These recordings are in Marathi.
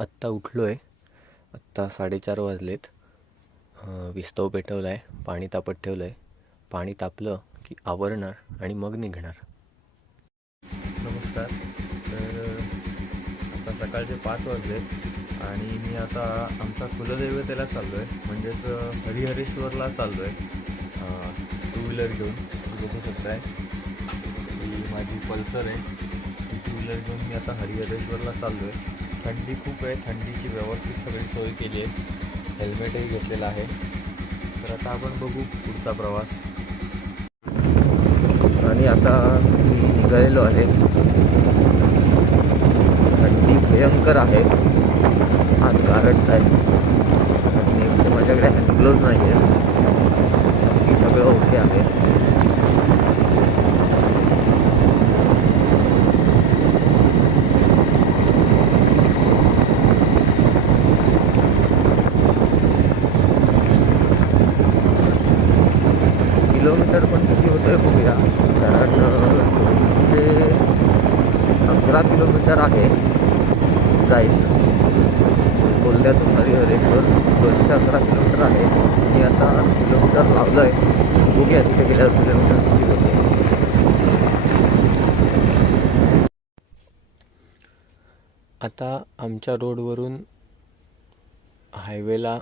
आत्ता उठलो आहे आत्ता साडेचार वाजलेत. विस्तव पेटवला आहे पाणी तापत ठेवलं आहे पाणी तापलं की आवरणार आणि मग निघणार. नमस्कार. तर आता सकाळचे पाच वाजलेत आणि मी आता आमचा कुलदैवतेला चाललो आहे म्हणजेच हरिहरेश्वरला चाललो आहे टू व्हीलर घेऊन. बघू शकताय ही माझी पल्सर आहे. टू व्हीलर घेऊन मी आता हरिहरेश्वरला चाललो आहे थंडी खूप आहे. थंडीची व्यवस्थित सगळी सोय केली आहे. हेल्मेटही घेतलेलं आहे. तर आता आपण बघू पुढचा प्रवास. आणि आता मी निघालेलो आहे. थंडी भयंकर आहे. आज कारण काय? आणि माझ्याकडे हँडग्लोव्ज नाही आहे सगळं ओके आहे किलोमीटर पण किती होतं आहे बघूया कारण अं, ते अकरा किलोमीटर आहे जाईल कोल्ह्यातून हरिहरेश्वर दोनशे अकरा किलोमीटर आहे मी आता किलोमीटर लावलं आहे बघूया तिथे गेल्यावर किलोमीटर किती होते आता आमच्या रोडवरून हायवेला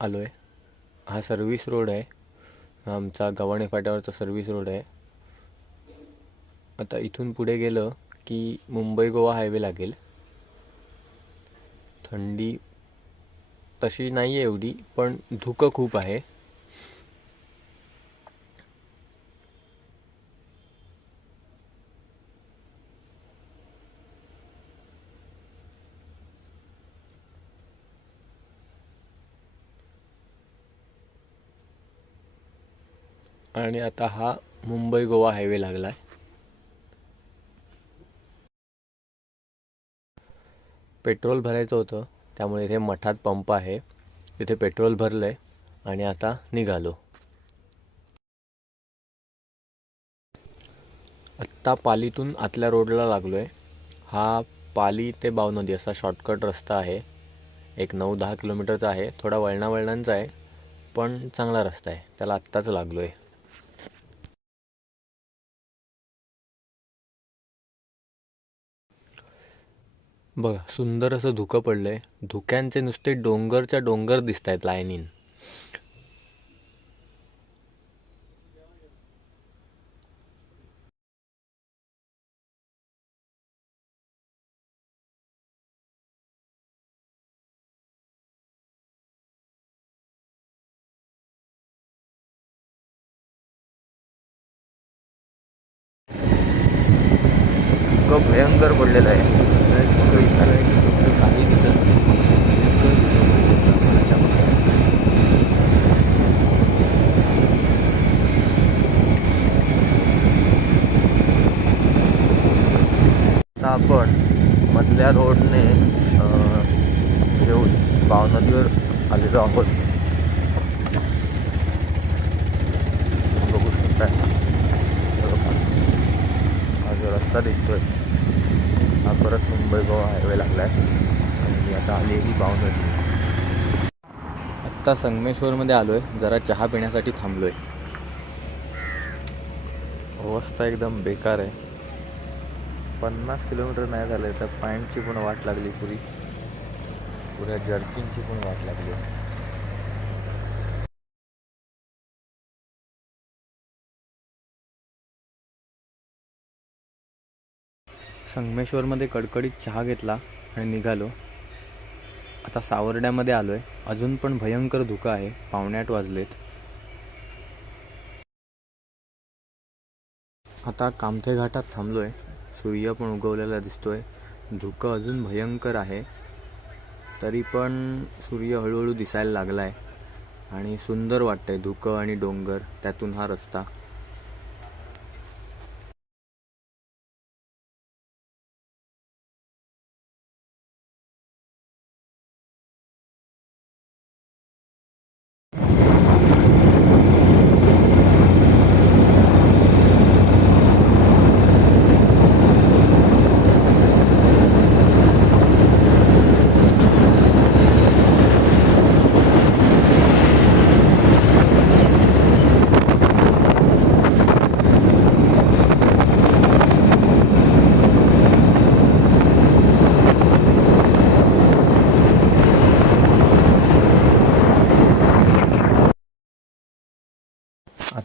आलो आहे हा सर्व्हिस रोड आहे. आमचा गव्हाणे फाट्यावरचा सर्व्हिस रोड आहे. आता इथून पुढे गेलं की मुंबई गोवा हायवे लागेल. थंडी तशी नाही आहे एवढी पण धुकं खूप आहे. आणि आता हा मुंबई गोवा हायवे लागला आहे पेट्रोल भरायचं होतं त्यामुळे इथे मठात पंप आहे. तिथे पेट्रोल भरलं आहे आणि आता निघालो. आत्ता पालीतून आतल्या रोडला लागलो आहे हा पाली ते बावनदी असा शॉर्टकट रस्ता आहे. एक नऊ दहा किलोमीटरचा आहे. थोडा वळणावळणांचा आहे पण चांगला रस्ता आहे. त्याला आत्ताच लागलो आहे बघा सुंदर असं धुकं पडलंय. धुक्यांचे नुसते डोंगरच्या डोंगर दिसत आहेत लायनीन भयंकर पडलेलं आहे इतकं इथं आहे की तुमचं काही दिसत नाही इतकं धुकं पडलेलं आहे मनाच्यामध्ये. आता आपण मधल्या रोडने अं, घेऊन भावनदीवर आलेलो आहोत बघू शकताय बरोबर. हा जो रस्ता दिसतोय. हा परत मुंबई गोवा हायवे लागला आहे आणि आता आली ही भावनदी आत्ता संगमेश्वरमध्ये आलो आहे जरा चहा पिण्यासाठी थांबलो आहे अवस्था एकदम बेकार आहे. पन्नास किलोमीटर नाही झालं तर पॅन्टची पण वाट लागली पुरी. पुऱ्या जर्किनची पण वाट लागली. संगमेश्वरमध्ये कडकडीत चहा घेतला आणि निघालो. आता सावर्ड्यामध्ये आलो आहे अजून पण भयंकर धुकं आहे. पावणे वाजलेत. आता कामथे घाटात थांबलो आहे सूर्य पण उगवलेला दिसतोय. धुकं अजून भयंकर आहे. तरी पण सूर्य हळूहळू दिसायला लागला आहे आणि सुंदर वाटतंय. धुकं आणि डोंगर त्यातून हा रस्ता.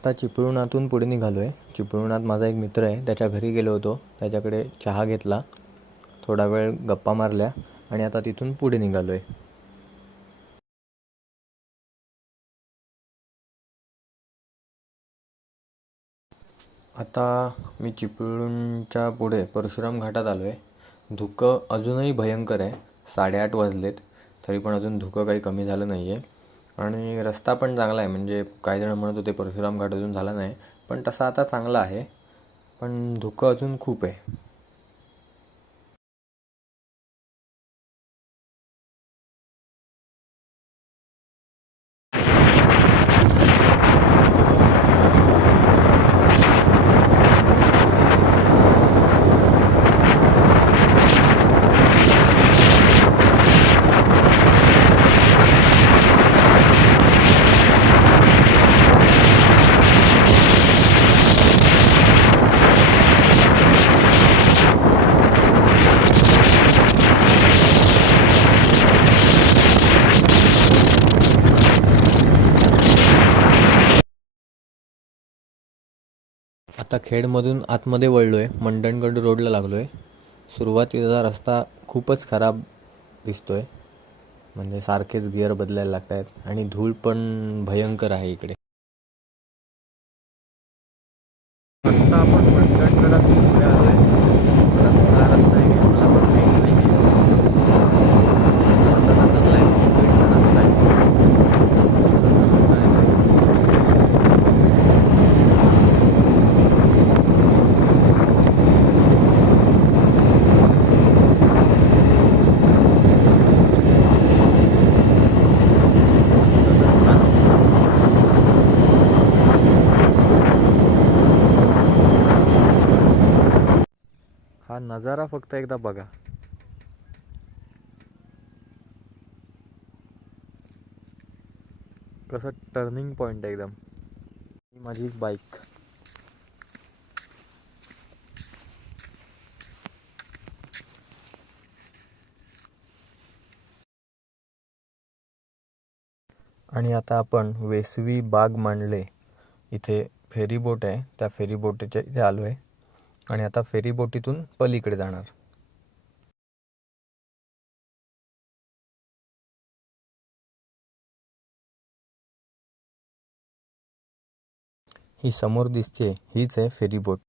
आता चिपळुणातून पुढे निघालो आहे चिपळुणात माझा एक मित्र आहे त्याच्या घरी गेलो होतो. त्याच्याकडे चहा घेतला. थोडा वेळ गप्पा मारल्या आणि आता तिथून पुढे निघालो आहे आता मी चिपळूणच्या पुढे परशुराम घाटात आलो आहे धुकं अजूनही भयंकर आहे. साडेआठ वाजलेत. तरी पण अजून धुकं काही कमी झालं नाही आहे आणि रस्ता पण चांगला आहे. म्हणजे काही जण म्हणत होते परशुराम घाट अजून झाला नाही पण तसा आता चांगला आहे. पण धुकं अजून खूप आहे. आता खेडमधून आतमध्ये वळलो आहे मंडणगड रोडला लागलो आहे सुरुवातीचा रस्ता खूपच खराब दिसतोय. म्हणजे सारखेच गिअर बदलायला लागत आहेत आणि धूळ पण भयंकर आहे इकडे. आता आपण मंडणगडात पुढे आलो आहे मला कुठला रस्ता आहे हे मला पण माहीत नाही रस्ता चांगला आहे खूप छान रस्ता आहे हा नजारा फक्त एकदा बघा. कसं टर्निंग पॉइंट आहे एकदम. ही माझी बाईक आणि आता आपण वेसवी बाग मांडले. इथे फेरीबोट आहे. त्या फेरीबोटीच्या इथे आलो आहे आणि आता फेरीबोटीतून पलीकडे जाणार. ही समोर दिसते हीच आहे फेरीबोट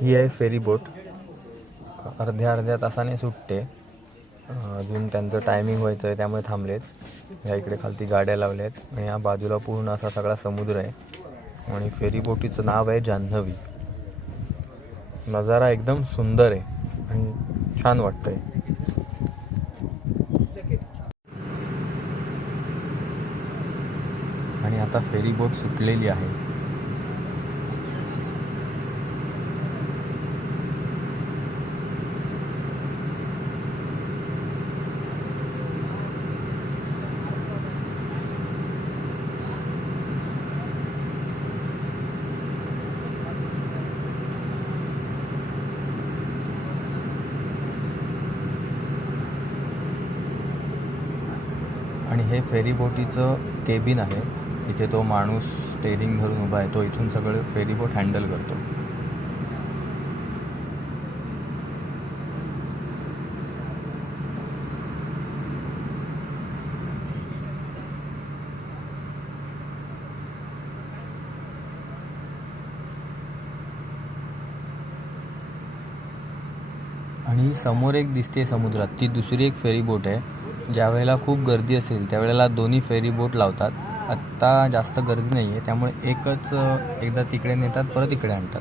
ही आहे फेरीबोट अर्ध्या अर्ध्या तासाने सुटते. अजून त्यांचं टायमिंग व्हायचं आहे त्यामुळे थांबलेत. या इकडे खालती गाड्या लावल्या आहेत आणि या बाजूला पूर्ण असा सगळा समुद्र आहे. आणि फेरीबोटीचं नाव आहे जान्हवी. नजारा एकदम सुंदर आहे आणि छान वाटतंय. आणि आता फेरीबोट सुटलेली आहे आणि हे फेरीबोटीचं केबिन आहे. इथे तो माणूस स्टेरिंग धरून उभा आहे. तो इथून सगळं फेरीबोट हँडल करतो. आणि समोर एक दिसते समुद्रात. ती दुसरी एक फेरीबोट आहे. ज्या वेळेला खूप गर्दी असेल त्यावेळेला दोन्ही फेरी बोट लावतात. आत्ता जास्त गर्दी नाही आहे त्यामुळे एकच एकदा तिकडे नेतात परत इकडे आणतात.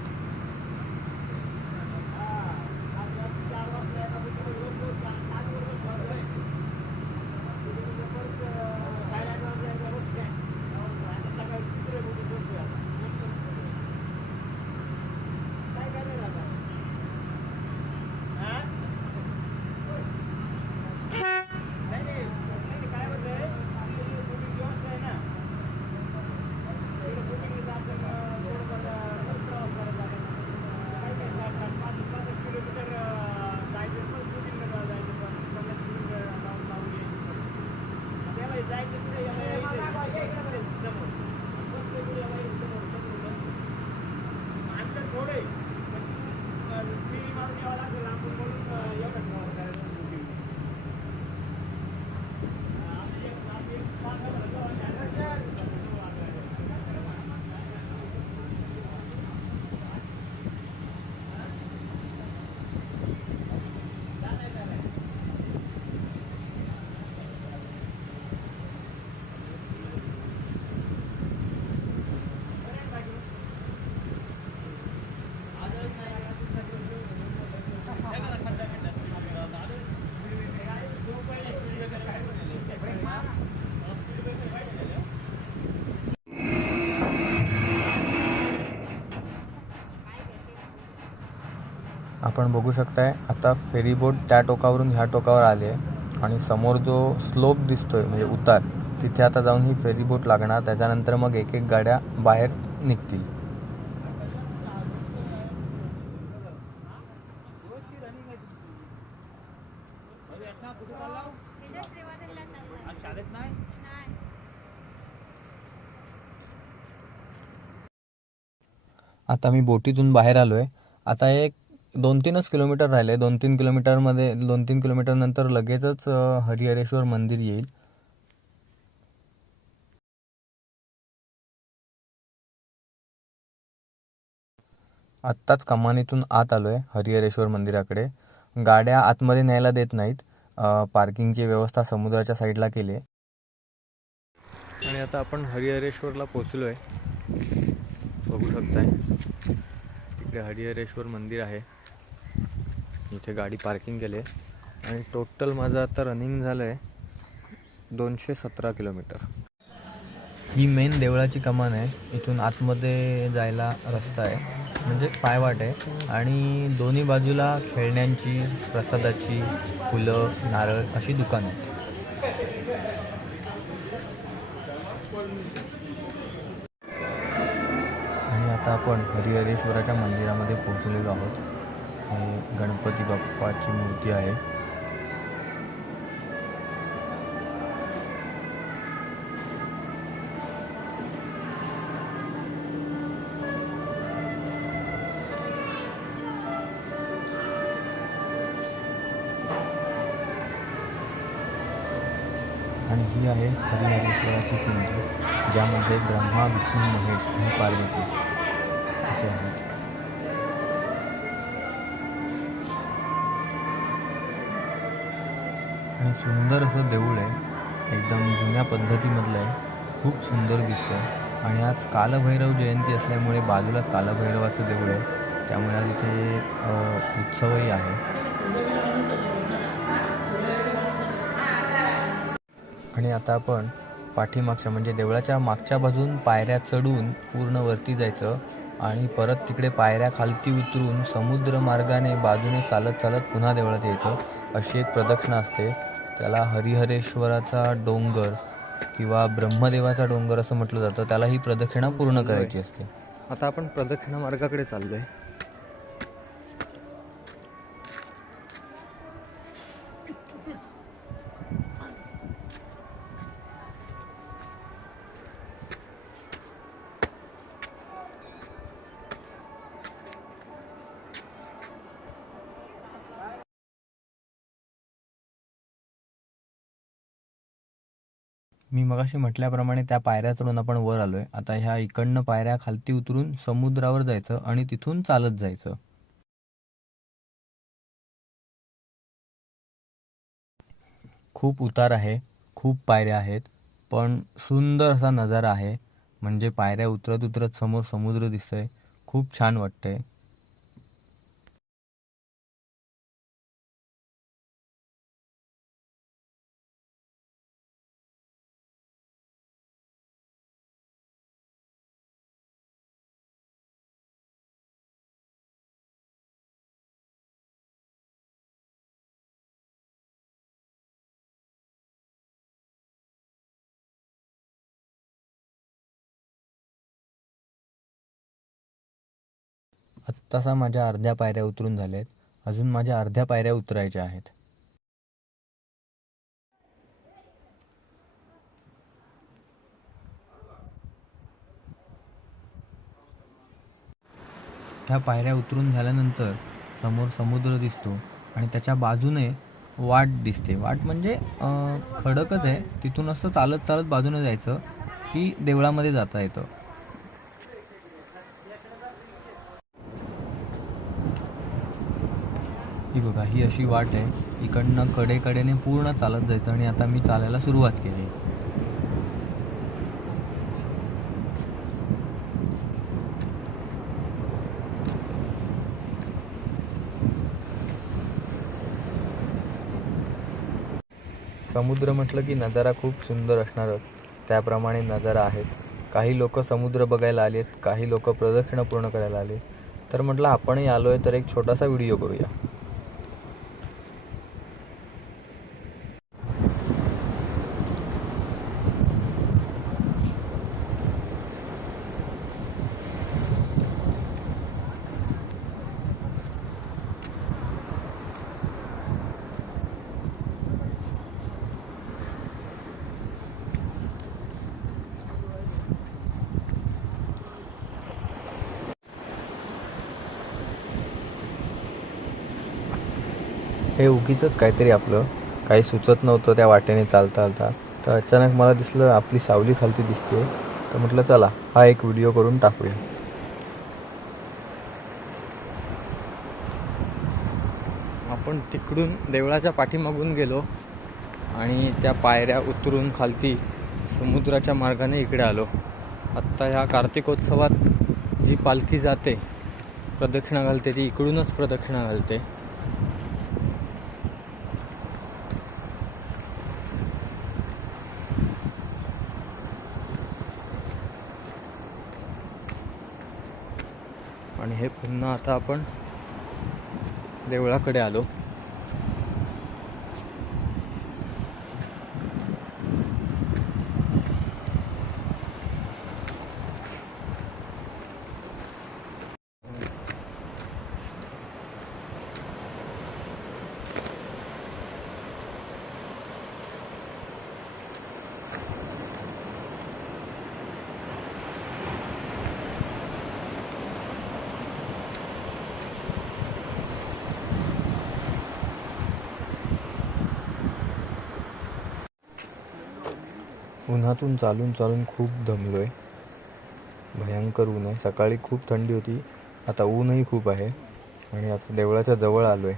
आपण बघू शकताय आता फेरीबोट त्या टोकावरून ह्या टोकावर आली आहे. आणि समोर जो स्लोप दिसतोय म्हणजे उतार तिथे आता जाऊन ही फेरीबोट लागणार त्याच्यानंतर मग एक एक गाड्या बाहेर निघतील. आता मी बोटीतून बाहेर आलो आहे आता एक दोन तीनच किलोमीटर राहिले. दोन तीन किलोमीटरमध्ये दोन तीन किलोमीटरनंतर लगेचच हरिहरेश्वर मंदिर येईल. आत्ताच कमानीतून आत आलो आहे हरिहरेश्वर मंदिराकडे. गाड्या आतमध्ये न्यायला देत नाहीत. पार्किंगची व्यवस्था समुद्राच्या साईडला केली आहे. आणि आता आपण हरिहरेश्वरला पोचलो आहे बघू शकताय. तिकडे हरिहरेश्वर मंदिर आहे. इथे गाडी पार्किंग केली आहे. आणि टोटल माझं आता रनिंग झालं आहे दोनशे सतरा किलोमीटर. ही मेन देवळाची कमान आहे. इथून आतमध्ये जायला रस्ता आहे. म्हणजे पायवाट आहे. आणि दोन्ही बाजूला खेळण्यांची प्रसादाची फुलं नारळ अशी दुकानं आहेत. आणि आता आपण हरिहरेश्वराच्या मंदिरामध्ये पोहोचलेलो आहोत. हे गणपती बाप्पाची मूर्ती आहे. आणि ही आहे हरिहरेश्वराची पिंडी ज्यामध्ये ब्रह्मा विष्णू महेश आणि पार्वती असे आहेत. सुंदर असं देऊळ आहे. एकदम जुन्या पद्धतीमधलं आहे. खूप सुंदर दिसतं आणि आज कालभैरव जयंती असल्यामुळे बाजूलाच कालभैरवाचं देऊळ आहे. त्यामुळे आज इथे उत्सवही आहे. आणि आता आपण पाठीमागच्या म्हणजे देवळाच्या मागच्या बाजून पायऱ्या चढून पूर्ण वरती जायचं आणि परत तिकडे पायऱ्या खालती उतरून समुद्र मार्गाने बाजूने चालत चालत पुन्हा देवळात यायचं. अशी एक प्रदक्षिणा असते. त्याला हरिहरेश्वराचा डोंगर किंवा ब्रह्मदेवाचा डोंगर असं म्हटलं जातं. त्याला ही प्रदक्षिणा पूर्ण करायची असते. आता आपण प्रदक्षिणा मार्गाकडे चाललोय. मी मगाशी म्हटल्याप्रमाणे त्या पायऱ्या चढून आपण वर आलोय. आता ह्या इकडनं पायऱ्या खालती उतरून समुद्रावर जायचं आणि तिथून चालत जायचं. खूप उतार आहे खूप पायऱ्या आहेत पण सुंदर असा नजारा आहे. म्हणजे पायऱ्या उतरत उतरत समोर समुद्र दिसतंय. खूप छान वाटतंय. आत्तासा माझ्या अर्ध्या पायऱ्या उतरून झाल्यात अजून माझ्या अर्ध्या पायऱ्या उतरायच्या आहेत. ह्या पायऱ्या उतरून झाल्यानंतर समोर समुद्र दिसतो आणि त्याच्या बाजूने वाट दिसते. वाट म्हणजे खडकच आहे. तिथून असं चालत चालत बाजूने जायचं की देवळामध्ये जाता येतं. ही बघा ही अशी वाट आहे. इकडनं कडेकडेने पूर्ण चालत जायचं आणि आता मी चालायला सुरुवात केली. समुद्र म्हटलं की नजारा खूप सुंदर असणारच त्याप्रमाणे नजारा आहेच काही लोक समुद्र बघायला आलेत काही लोक प्रदक्षिणा पूर्ण करायला आले तर म्हटलं आपणही आलो आहे तर एक छोटासा व्हिडिओ करूया. हे उगीच काहीतरी आपलं. काही सुचत नव्हतं त्या वाटेने चालता चालता. तर अचानक मला दिसलं आपली सावली खालती दिसते तर म्हटलं चला हा एक व्हिडिओ करून टाकूया. आपण तिकडून देवळाच्या पाठीमागून गेलो आणि त्या पायऱ्या उतरून खालती समुद्राच्या मार्गाने इकडे आलो. आत्ता ह्या कार्तिकोत्सवात जी पालखी जाते प्रदक्षिणा घालते ती इकडूनच प्रदक्षिणा घालते आणि हे पुन्हा आता आपण देवळाकडे आलो. उन्हातून चालून चालून खूप दमलो आहे भयंकर ऊन आहे. सकाळी खूप थंडी होती. आता ऊनही खूप आहे. आणि आता देवळाच्या जवळ आलो आहे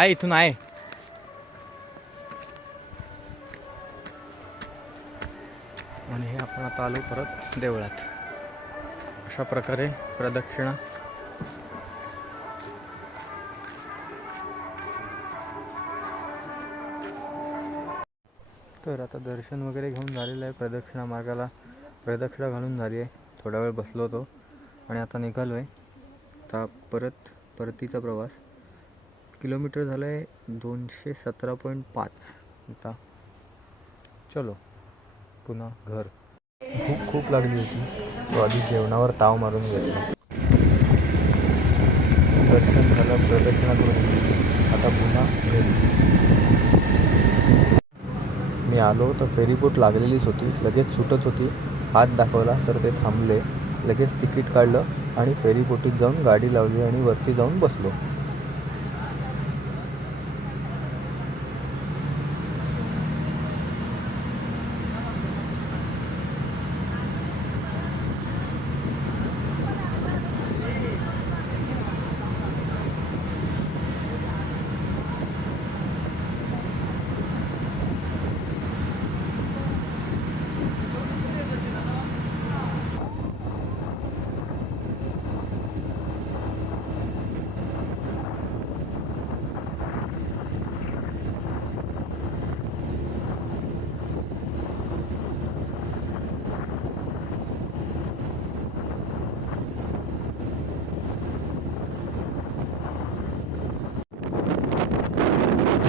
आहे इथून आहे. आणि हे आपण आता आलो परत देवळात. अशा प्रकारे प्रदक्षिणा. तर आता दर्शन वगैरे घेऊन झालेलं आहे प्रदक्षिणा मार्गाला. प्रदक्षिणा घालून झाली आहे. थोडा वेळ बसलो होतो. आणि आता निघालो आहे आता परत परतीचा प्रवास. किलोमीटर झालं आहे दोनशे सतरा पॉईंट पाच. आता चलो पुन्हा घर. खूप खूप लागली होती. तो आधी जेवणावर ताव मारून घेतला. दर्शन झालं प्रदक्षिणा करून आता पुन्हा घरी. मी आलो तर फेरीबोट लागलेलीच होती. लगेच सुटत होती. हात दाखवला तर ते थांबले. लगेच तिकीट काढलं आणि फेरीबोटीत जाऊन गाडी लावली आणि वरती जाऊन बसलो.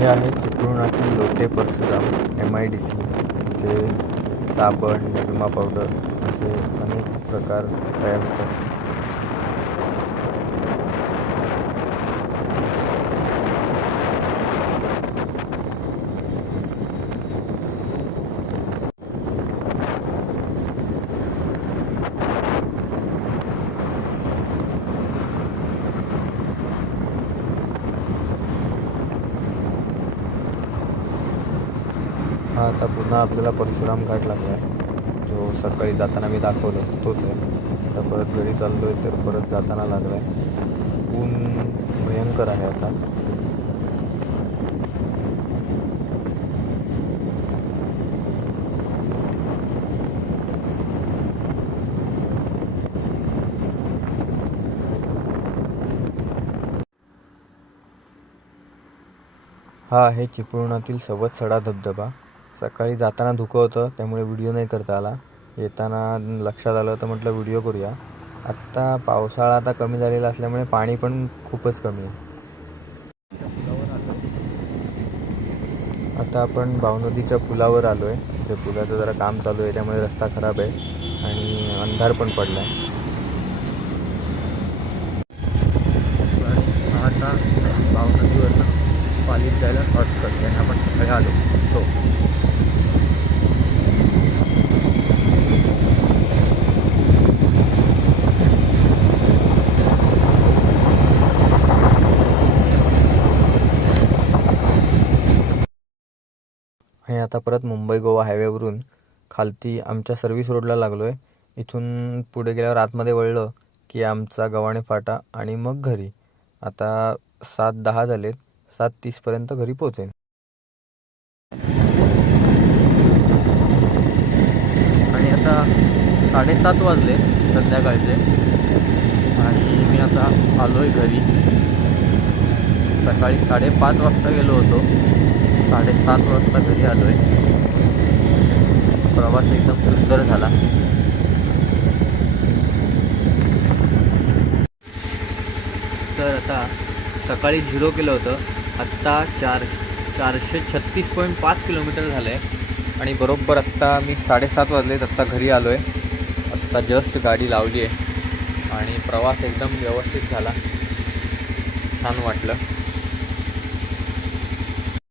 हे आहे चिपळुणातील Lote Parshuram M I D C इथे साबण निरमा पावडर असे अनेक प्रकार तयार होतात. इथनं आपल्याला परशुराम घाट लागला आहे जो सकाळी जाताना मी दाखवलं तोच आहे. आता परत घरी चाललो आहे तर परत जाताना लागला आहे ऊन भयंकर आहे आता. हा आहे चिपळुणातील सवत सडा धबधबा. सकाळी जाताना धुकं होतं त्यामुळे व्हिडिओ नाही करता आला. येताना लक्षात आलं तर म्हटलं व्हिडिओ करूया. आत्ता पावसाळा आता कमी झालेला असल्यामुळे पाणी पण खूपच कमी आहे. आता आपण भावनदीच्या पुलावर आलो आहे त्या पुलाचं जरा काम चालू आहे त्यामुळे रस्ता खराब आहे आणि अंधार पण पडला आहे आता भावनदीवरनं पालीत जायला शॉर्टकट आणि आपण सकाळी आलो. हो आणि आता परत मुंबई गोवा हायवेवरून खालती आमच्या सर्व्हिस रोडला लागलो आहे इथून पुढे गेल्यावर आतमध्ये वळलं की आमचा गव्हाणे फाटा आणि मग घरी. आता सात दहा झालेत सात तीसपर्यंत घरी पोचेन आणि आता साडेसात वाजले संध्याकाळचे. आणि मी आता आलो आहे घरी. सकाळी साडेपाच वाजता गेलो होतो. साडेसात वाजता घरी आलो आहे प्रवास एकदम सुंदर झाला. तर आता सकाळी झिरो केलं होतं. आत्ता चार चारशे छत्तीस पॉईंट पाच किलोमीटर झालं आहे आणि बरोबर आत्ता मी साडेसात वाजलेत आत्ता घरी आलो आहे आत्ता जस्ट गाडी लावली आहे आणि प्रवास एकदम व्यवस्थित झाला. छान वाटलं.